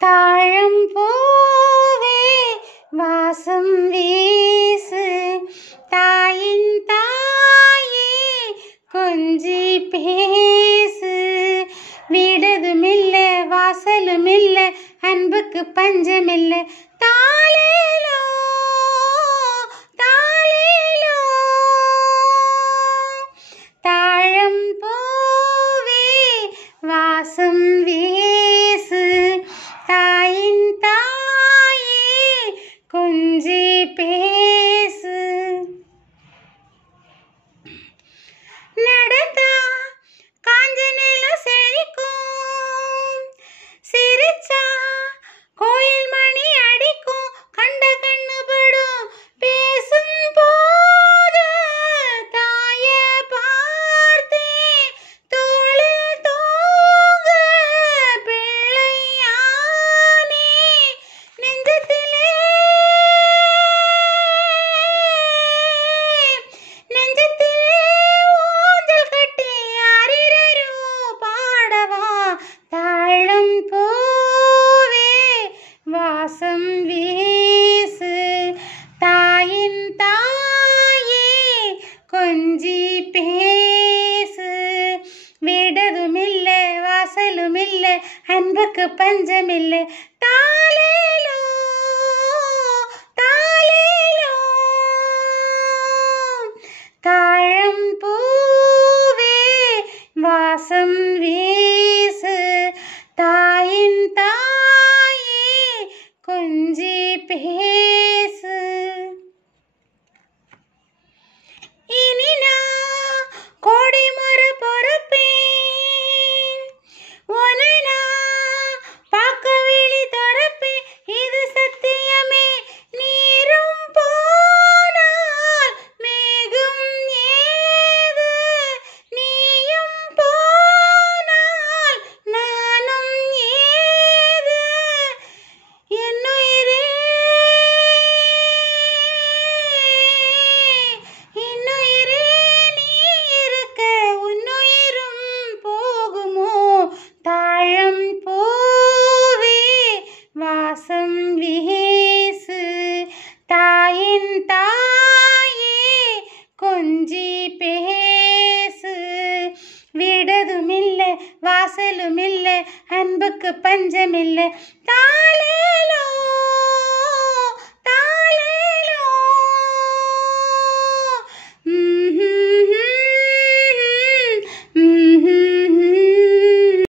தாழம் பூவே வாசம் வீசு, தாயின் தாயே கொஞ்சி பேசு. வீடதுமில்ல வாசலுமில்ல அன்புக்கு பஞ்சமில்ல. தாலேலோ தாலேலோ. தாழம் பூவே வாசம் வீசு, தாயின் தாயே கொஞ்சி பேசு. நடந்தா காஞ்ச நிலம் செழிக்கும், சிரிச்சா கோயில் மணி அடிக்கும், கண்ட கண்ணு படும் பேசும் போது தாய பார்த்தேன் தோளில் தூங்க பிள்ளையானே. நெஞ்சத்திலே நெஞ்சத்திலே ஊஞ்சல் கட்டி ஆரிரரோ பாடவா. தாழம் பூவே வாசம் வீசு, தாயின் தாயே கொஞ்சி பேசு. வீடதுமில்ல வாசலுமில்ல அன்புக்கு பஞ்சமில்ல. தாலேலோ தாலேலோ. தாழம் பூவே வாசம் வீசு, தாயின் தாயே கொஞ்சி பேசு. இனி நான் கோடி முறை பொறுப்பேன், உன்னை நான் பார்க்க விழி திறப்பேன், இது சத்தியமே. நீரும் போனால் மேகம் ஏது, நீயும் போனால் நானும் ஏது. என்னுயிரே என்னுயிரே நீ இருக்க உன்னுயிரும் போகுமோ. தாழம் பூவே வாசம் வீசு, தாயின் தாயே கொஞ்சி பேசு. வீடதுமில்ல வாசலுமில்ல அன்புக்கு பஞ்சமில்ல. தாலேலோ